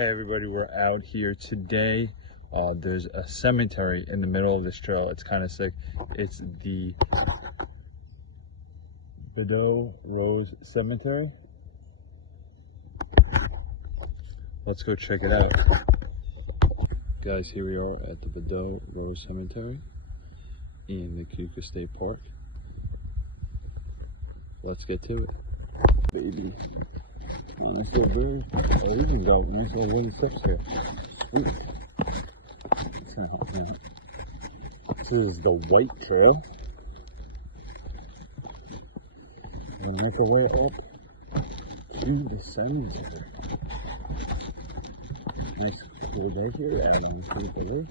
Hey everybody, we're out here today. There's a cemetery in the middle of this trail. It's kind of sick. It's the Bledsoe-Rose Cemetery. Let's go check it out. Guys, here we are at the Bledsoe-Rose Cemetery in the Keuka Lake State Park. Let's get to it. Baby. Nice little bird. Oh, we can go nice little wooden steps here. Ooh. This is the white trail. And make our way up to the cemetery. Nice cool day here out on the lake.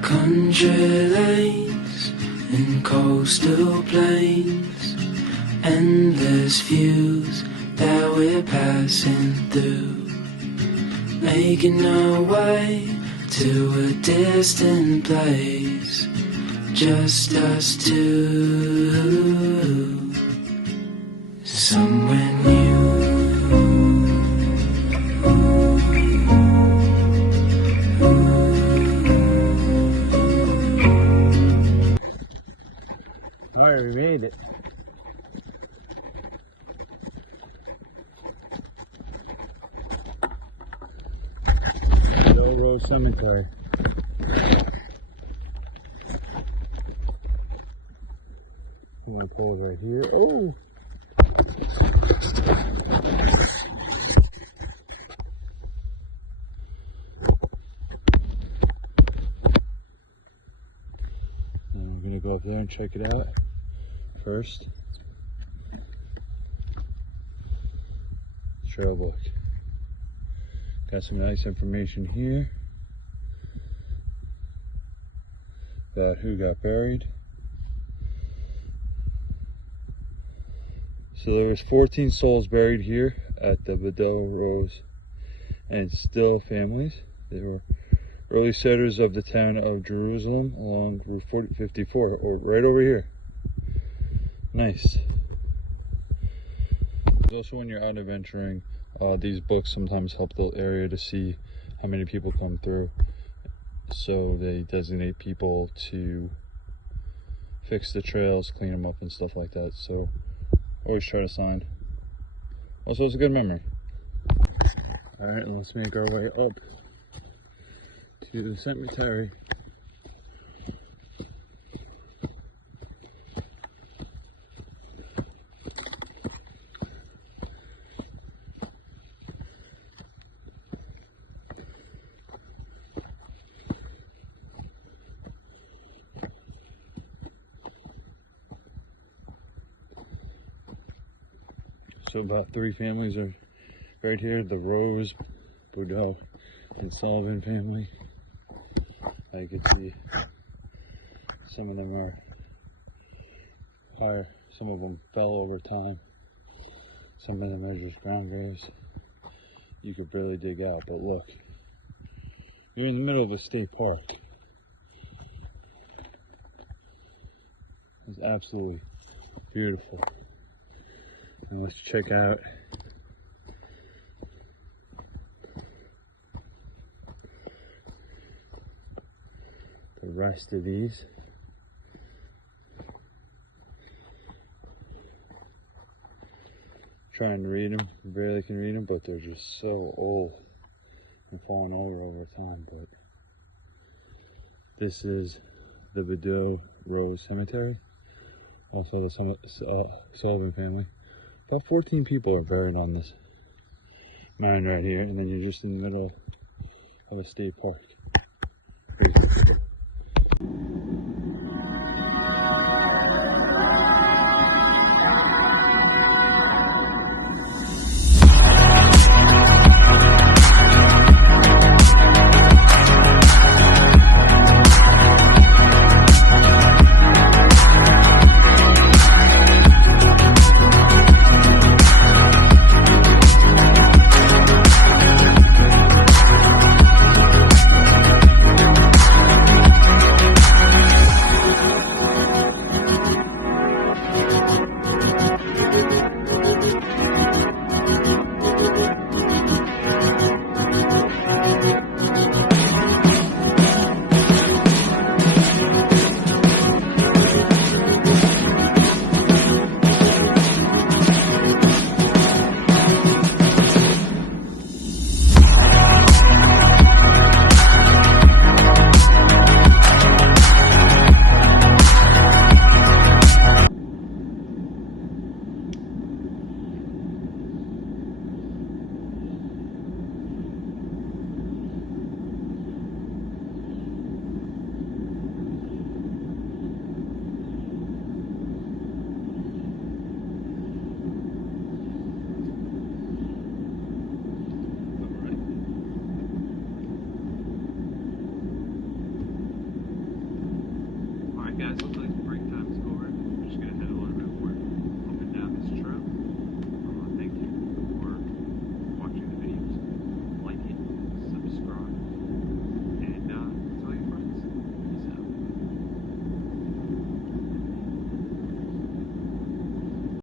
Country lanes and coastal plains, endless views that we're passing through, making our way to a distant place, just us two, somewhere new. Alright, we made it. Bledsoe-Rose Cemetery. I'm gonna pull it right here. Oh! I'm gonna go up there and check it out first. Trail book. Got some nice information here about who got buried. So there was 14 souls buried here at the Bledsoe-Rose, and still families. They were early settlers of the town of Jerusalem along Route 54, or right over here. Nice. Also, when you're out adventuring, these books sometimes help the area to see how many people come through. So they designate people to fix the trails, clean them up and stuff like that. So always try to sign. Also, it's a good memory. Alright, let's make our way up to the cemetery. So about 3 families are right here, the Rose, Bledsoe, and Sullivan family. I can see some of them are higher, some of them fell over time. Some of them are just ground graves. You could barely dig out, but look, you're in the middle of a state park. It's absolutely beautiful. And let's check out the rest of these. Trying to read them, barely can read them, but they're just so old and falling over time. But this is the Bledsoe-Rose Cemetery, also the Sullivan family. About 14 people are buried on this mound right here, and then you're just in the middle of a state park. Crazy.